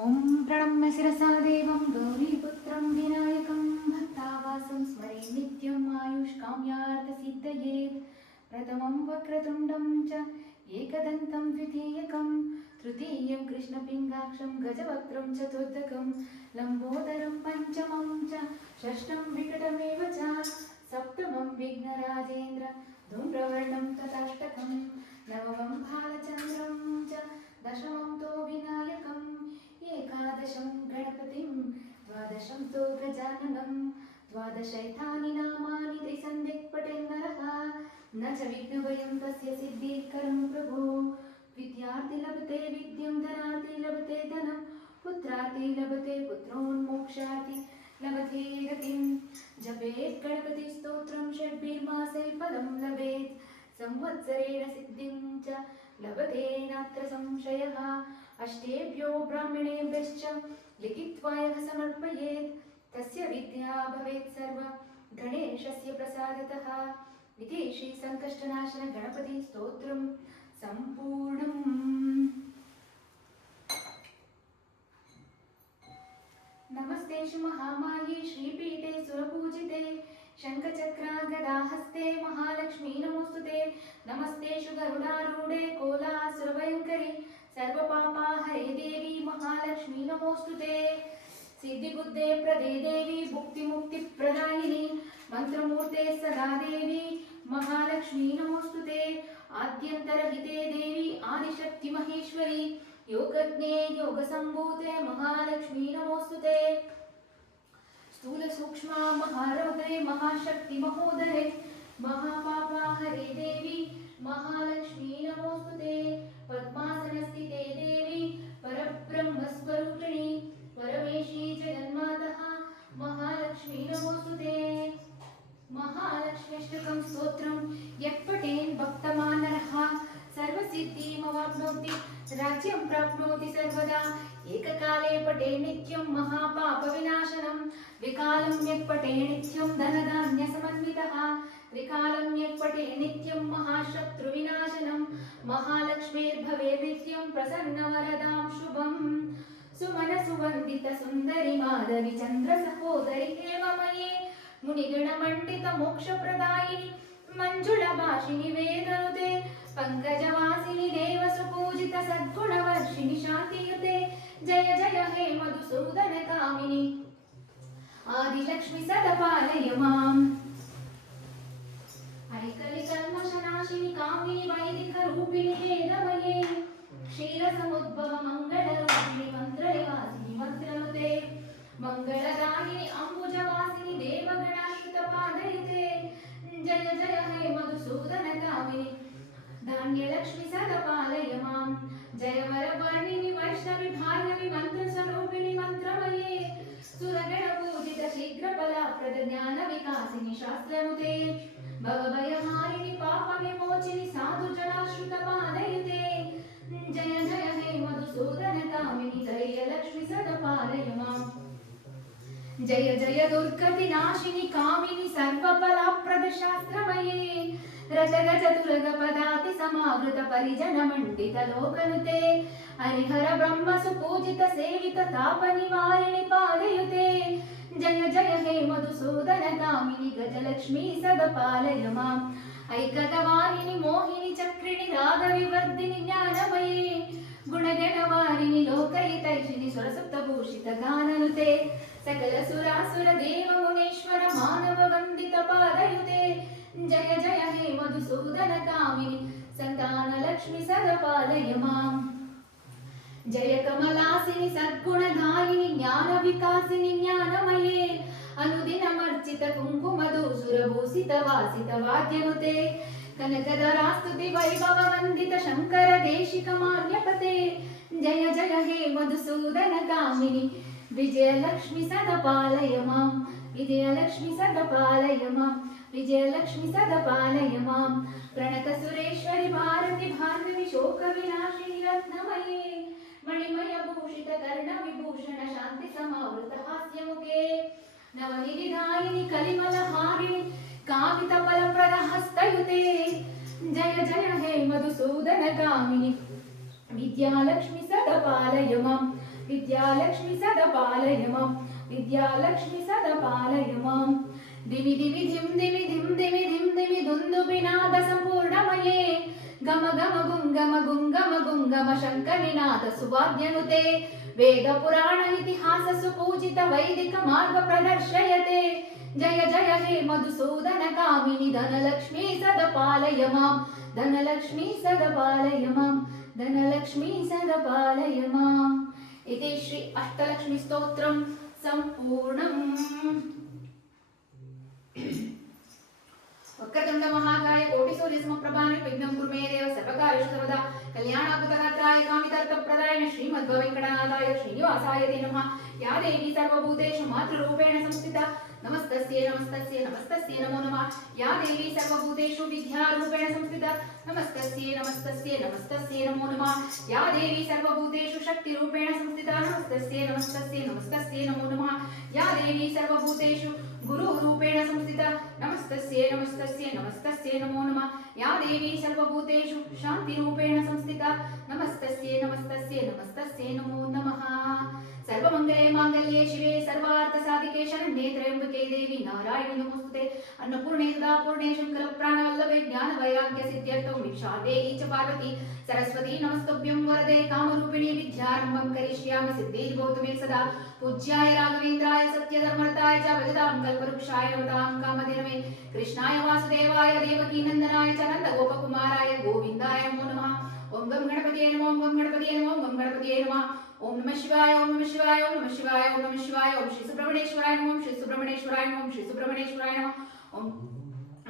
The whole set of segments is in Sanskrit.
ॐ प्रणम्य शिरसा देवं गौरीपुत्रं विनायकं भक्तावासं स्मरे नित्यम् आयुष्काम्यार्थसिद्धये। प्रथमं वक्रतुण्डं च एकदन्तं द्वितीयकं तृतीयं कृष्णपिङ्गाक्षं गजवक्त्रं चतुर्थकं लम्बोदरं पञ्चमं च षष्ठं विकटमेव च सप्तमं विघ्नराजेन्द्र धूम्रवर्णं तथाष्टकं नवमं भालचन्द्रं च दशमं तो विनायकम् एकादशं गणपतिं द्वादशं तो गजाननं द्वादशैतानि नामानि त्रिसन्धिक्पठेन्नरः न च विघ्नभयं तस्य सिद्धिकरं प्रभो। विद्यार्थी लभते विद्यं धनार्थी लभते धनं पुत्रार्थी लभते पुत्रोन्मोक्षार्थी लभते गतिं जपेत् गणपतिस्तोत्रं षड्भिर्मासे फलं लभेत् संवत्सरेण सिद्धिं च लभते नात्र संशयः। अष्टेभ्यो ब्राह्मणेभ्यश्च लिखित्वा यः समर्पयेत् तस्य विद्या भवेत् सर्व गणेशस्य प्रसादतः। इति श्री संकष्टनाशन गणपति स्तोत्रं सम्पूर्णम्। नमस्तेषु महामाये श्रीपीठे सुरपूजिते शङ्खचक्रागदाहस्ते महालक्ष्मी नमोस्तुते। नमस्तेषु गरुडारूढे कोलासुरभयङ्करी सर्वपापाहरे देवी महालक्ष्मी नमोस्तुते। सिद्धिबुद्धे प्रदे देवी भुक्तिमुक्तिप्रदायिनी मंत्रमूर्ते सदा देवी महालक्ष्मी नमोस्तुते। आद्यन्तरहिते देवी आदिशक्ति महेश्वरी योगज्ञे योगसम्भूते महालक्ष्मी नमोस्तुते। स्थूल सूक्ष्म महारौद्रे महाशक्ति महोदरे महापापाहरे देवी महालक्ष्मी नमोस्तुते। पद्मासनस्थिते देवी परब्रह्मस्वरूपिणी परमेशी जगन्माता महालक्ष्मी नमोस्तुते। महालक्ष्म्यष्टकं स्तोत्रं यः पठेन् भक्तमानरः सर्वसिद्धिमवाप्नोति राज्यं प्राप्नोति सर्वदा। एककाले पठे नित्यं महापापविनाशनं विकालं यः पठे नित्यं धनधान्यसमन्वितः त्रिकालं यः पठे नित्यं महाशत्रुविनाशनं महालक्ष्मीर्भवे नित्यं प्रसन्नवरदां शुभं। सुमनसुवन्दितसुन्दरि माधवी चन्द्रसहोदरि हेममये मुनिगणमण्डितमोक्षप्रदायिनि मञ्जुलभाषिनि वेदनुते पंकजवासिनि देवसुपूजित सद्गुणवर्षिणि शान्तियुते। जय जय हे मधुसूदन कामिनि आदिलक्ष्मी सदा पालय माम्। ऐकलिकल्मषनाशिनि कामिनि वैदिकरूपिणि वेदमये क्षीरसमुद्भव मङ्गलरूपिणि मन्त्रनिवासिनि मन्त्रनुते मङ्गलदायिनि अम्बुजवासिनि देवगणाश्रितपादयुते। जय जय हे मधुसूदन कामिनि धान्यलक्ष्मी सदा पालय माम्। जय वरवर्णिनि वैष्णवि भार्गवि मन्त्रस्वरूपिणि मन्त्रमये सुरगणपूजित शीघ्रफलप्रद ज्ञानविकासिनि शास्त्रनुते भवभयहारिणि पापविमोचिनि साधुजनाश्रितपादयुते। जय जय हे मधुसूदन कामिनि धैर्यलक्ष्मी सदा पालय माम्। जय जय दुर्गतिनाशिनि कामिनि सर्वफलप्रद शास्त्रमये रजगजतुरगपदाति समावृत परिजन मंडित लोकनुते हरिहर ब्रह्म सुपूजित सेवित ताप निवारिणि पालयुते। जय जय हे मधुसूदन कामिनि गजलक्ष्मी सदा पालय माम्। ऐकगवाहिनि मोहिनि चक्रिणि रागविवर्धिनि ज्ञानमये गुणगणवारिणि लोकहितैषिणि सुरसुप्तभूषित गाननुते सकल सुरासुर देव मुनीश्वर मानव वंदित पादयुते। जय जय हे मधुसूदन कामिनि संतानलक्ष्मी सदा पालय माम्। जय कमलासिनि सद्गुणदायिनि ज्ञानविकासिनि ज्ञानमये अनुदिनमर्चित कुङ्कुमधूसुरभूषित वासित वाद्यनुते कनकधरास्तुति वैभव वन्दित शङ्कर देशिक मान्यपते। जय जय हे मधुसूदन कामिनि विजयलक्ष्मी सदा पालय माम्। विजयलक्ष्मी सदा पालय माम्। विजयलक्ष्मी सदा पालय माम्। प्रणतसुरेश्वरि भारति भार्गवि शोकविनाशिनि रत्नमये मणिमय भूषित कर्णविभूषण शान्ति समावृत हास्यमुखे नवनिधिदायिनि कलिमलहारिणि कामितफलप्रद हस्तयुते। जय जय हे मधुसूदन कामिनि विद्यालक्ष्मी सदा पालय माम्। विद्यालक्ष्मी सदा पालय मां विद्यालक्ष्मी सदा पालय मां दिवि दिवि धिं दिवि धिं दिवि धिं दिवि दुन्दुभिनाद सम्पूर्णमये गम गम गुङ्गम शङ्खनिनाद सुवाद्यनुते वेद पुराण इतिहास सुपूजित वैदिक मार्ग प्रदर्शयते जय जय हे मधुसूदन कामिनि धनलक्ष्मी सदा पालय मां धनलक्ष्मी सदा पालय मां धनलक्ष्मी सदा पालय माम् इति श्री अष्टलक्ष्मी स्तोत्रं सम्पूर्णम् वक्रतुण्ड महाकाय कोटिसूर्यसमप्रभा निर्विघ्नं कुरु मे देव सर्वकार्येषु सर्वदा कल्याणाद्भुतगात्राय कामितार्थप्रदाय श्रीमद्वेङ्कटनाथाय श्रीनिवासाय ते नमः या देवी सर्वभूतेषु मातृरूपेण संस्थिता नमस्तस्यै नमस्तस्यै नमस्तस्यै नमो नमः या देवी सर्वभूतेषु विद्यारूपेण संस्थिता नमस्तस्यै नमस्तस्यै नमस्तस्यै नमो नमः या देवी सर्वभूतेषु शक्तिरूपेण संस्थिता नमस्तस्यै नमस्तस्यै नमस्तस्यै नमो नमः या देवी सर्वभूतेषु गुरुरूपेण संस्थिता नमस्तस्यै नमस्तस्यै नमस्तस्यै नमो नमः या देवी सर्वभूतेषु शान्तिरूपेण संस्थिता नमस्तस्यै नमस्तस्यै नमस्तस्यै नमो नमः सर्वमङ्गले माङ्गल्ये शिवे सर्वार्थसाधिके शरण्ये त्र्यम्बके देवी नारायणि नमोस्तुते अन्नपूर्णे सदा पूर्णे शङ्करप्राणवल्लभे ज्ञानवैराग्यसिद्ध्यर्थं भिक्षादेहि च पार्वती सरस्वती नमस्तुभ्यं वरदे कामरूपिणी विद्यारम्भं करिष्यामि सिद्धिः भवतु मे सदा पूज्याय राघवेन्द्राय सत्यधर्मरताय च भजतां कल्पवृक्षाय नमतां कामधेनवे कृष्णाय वासुदेवाय देवकीनन्दनाय च नन्दगोपकुमाराय गोविन्दाय नमो नमः ॐ गं गणपतये नमः ॐ गं गणपतये नमः ॐ गं गणपतये नमः ओम नमः शिवाय ओम नमः शिवाय ओम नमः शिवाय ओम नमः शिवाय ओम श्री सुब्रह्मण्येश्वराय नमः ओम श्री सुब्रह्मण्येश्वराय नमः ओम श्री सुब्रह्मण्येश्वराय नमः ओम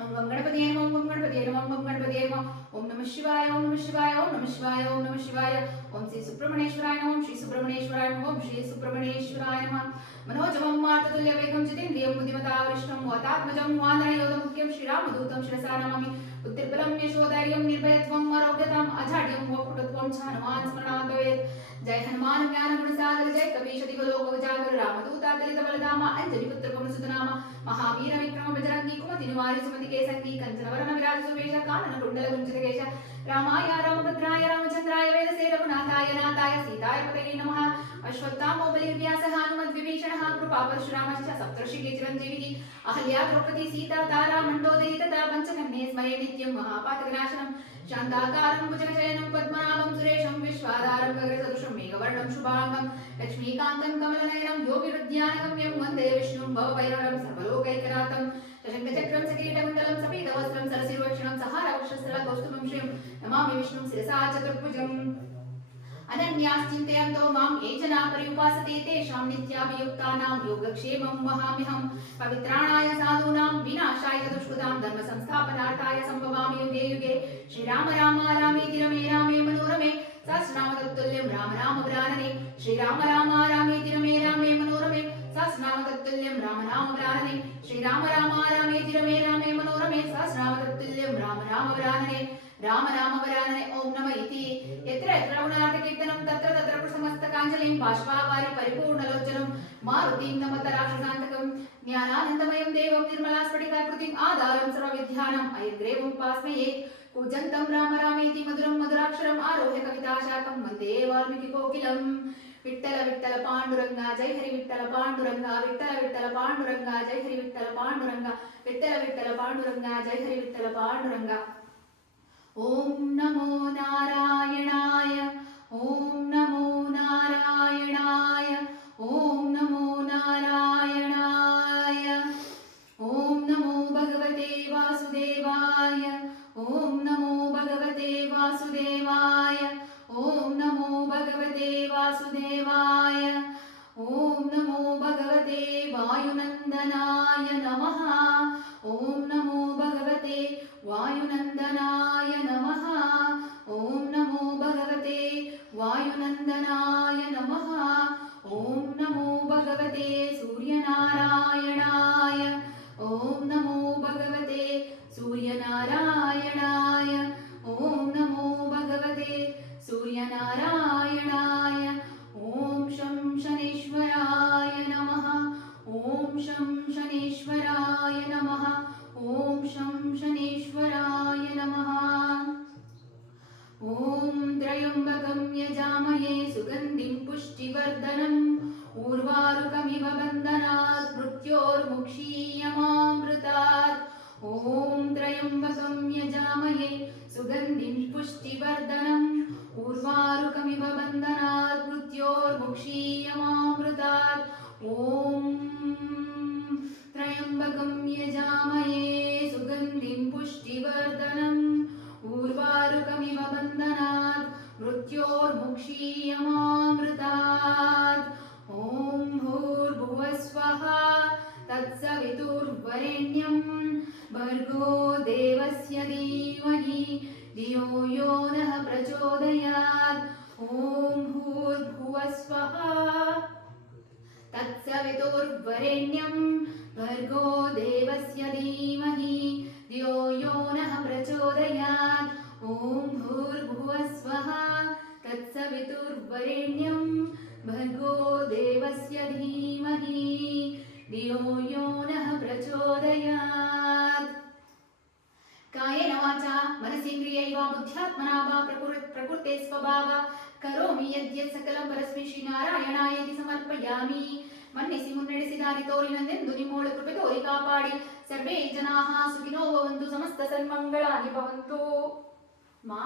गं गणपतये नमः ओम गं गणपतये नमः ओम गं गणपतये नमः ओम नमः शिवाय ओम नमः शिवाय ओम नमः शिवाय ओम नमः शिवाय ओम श्री सुब्रह्मण्येश्वराय नमः ओम श्री सुब्रह्मण्येश्वराय नमः ओम श्री सुब्रह्मण्येश्वराय नमः मनोजवं मार्ततुल्यवेगं जितेन्द्रियं बुद्धिमतावरिष्ठं वातात्मजं वानरयोधमुख्यं श्रीरामदूतं शिरसा नमामि बुद्धिर्बलं यशोधैर्यं निर्भयत्वम् आरोग्यताम् अजाड्यं वपुटत्वं च हनुमान् स्मरणात् भवेत् जय हनुमान ज्ञान गुण सागर जय कपीश दिगलोक उजागर रामदूता दलित बलधामा अंजलि पुत्र पवन सुतनामा महावीर विक्रम बजरंगी कुमति निवारि सुमति के संगी कंचन वरण विराज सुवेश कानन कुंडल कुंचित केश रामाय रामभद्राय रामचंद्राय वेदसे रघुनाथाय नाथाय सीताय पतये नमः अश्वत्थामो बलिर्व्यासः हनुमद्विभीषणः कृपा परशुरामश्च सप्तर्षिके चिरञ्जीविः अहल्या द्रौपदी सीता तारा मण्डोदरी तथा पञ्चकन्ये स्मरे नित्यं महापातकनाशनं शान्ताकारं भुजगशयनं पद्मनाभं सुरेशं विश्वाधारं गगनसदृशं मेघवर्णं शुभाङ्गं लक्ष्मीकान्तं कमलनयनं योगिहृद्यानगम्यं वन्दे विष्णुं भवभैरवं सर्वलोकैकनाथं शशङ्खचक्रं सकिरीटकुण्डलं सपीतवस्त्रं सरसिरुवक्षणं सहारवक्षस्थलकौस्तुभं श्रियं नमामि विष्णुं शिरसा चतुर्भुजम् अनन्याश्चिन्तयन्तो मां ये जना पर्युपासते तेषां नित्याभियुक्तानां योगक्षेमं वहाम्यहं पवित्राणाय साधूनां विनाशाय दुष्कृतां धर्मसंस्थापनार्थाय सम्भवामि युगे युगे श्रीराम राम रामेति रमे रामे मनोरमे सहस्रनाम तत्तुल्यं राम राम वरानने श्रीराम राम रामेति रमे रामे मनोरमे सहस्रनाम तत्तुल्यं राम राम वरानने श्रीराम राम रामेति रमे रामे मनोरमे सहस्रनाम तत्तुल्यं राम राम वरानने राम राम वरानने ओम नमः इति यत्र यत्र रघुनाथकीर्तनं तत्र तत्र कृष्णमस्तकाञ्जलिं बाष्पावारि परिपूर्णलोचनं मारुतिं नमत राक्षसान्तकं ज्ञानानन्दमयं देवं निर्मलास्फटिकाकृतिम् आधारं सर्वविद्यानाम् अयग्रीवम् उपास्महे कूजन्तं राम रामेति मधुरं मधुराक्षरम् आरोह्य कविताशाकं वन्दे वाल्मीकिकोकिलम् विठ्ठल विठ्ठल पाण्डुरंगा जय हरि विठ्ठल पाण्डुरंगा विठ्ठल विठ्ठल पाण्डुरंगा जय हरि विठ्ठल पाण्डुरंगा विठ्ठल विठ्ठल पाण्डुरंगा जय हरि विठ्ठल पाण्डुरंगा ओम नमो नारायणाय ओम नमो नारायणाय ओम नमो नारायणाय ओम नमो भगवते वासुदेवाय ओम नमो भगवते वासुदेवाय ओम नमो भगवते वासुदेवाय ओम नमो भगवते वायुनंदनाय नमः ओम नमो भगवते वायुनंदनाय नमः ओम नमो भगवते वायुनंदनाय नमः ओम नमो भगवते सूर्यनारायणाय ओम नमो भगवते सूर्यनारायणाय ओम नमो भगवते सूर्यनारायणाय ओम शं शनेश्वराय नमः ओम शं शनेश्वराय नमः ओम शं शनेश्वराय नमः ओम त्र्यंबकं यजामहे सुगंधिं पुष्टिवर्धनम् पुष्टिवर्धनम् ऊर्वारुकमिव बन्धनात् मृत्योर्मुक्षीयमामृतात् ॐ त्र्यम्बकं यजामहे सुगन्धिं पुष्टिवर्धनम् ऊर्वारुकमिव बन्धनात् मृत्योर्मुक्षीयमामृतात् ॐ त्र्यम्बकं यजामहे सुगन्धिं पुष्टिवर्धनम् ऊर्वारुकमिव बन्धनात् मृत्योर्मुक्षीयमामृतात् ॐ भूर्भुवः स्वः तत्सवितुर्वरेण्यं भर्गो देवस्य धीमहि धियो यो नः प्रचोदयात् ॐ भूर्भुवः स्वः तत्सवितुर्वरेण्यं भर्गो देवस्य धीमहि धियो यो नः प्रचोदयात् ॐ भूर्भुवः स्वः तत्सवितुर्वरेण्यं भर्गो देवस्य धीमहि धियो यो नः प्रचोदयात् कायेन वाचा मनसेन्द्रियैर्वा बुद्ध्यात्मना वा प्रकृते स्वभावा करोमि यद्यत् सकलं परस्मै ಶ್ರೀನಾರಾಯಣಾಯೇತಿ ಸಮರ್ಪಯಾಮಿ ಮನ್ನಿಸಿ ಮುನ್ನಡೆಸಿ ದಾರಿ ತೋರಿನಂದೆಂದು ನಿಮ್ಮೋಳ ಕೃಪೆ ತೋರಿ ಕಾಪಾಡಿ ಸರ್ವೇ ಜನಾಃ ಸುಖಿನೋ ಭವಂತು ಸಮಸ್ತ ಸನ್ಮಂಗಳಾನಿ ಭವಂತು ಮಾ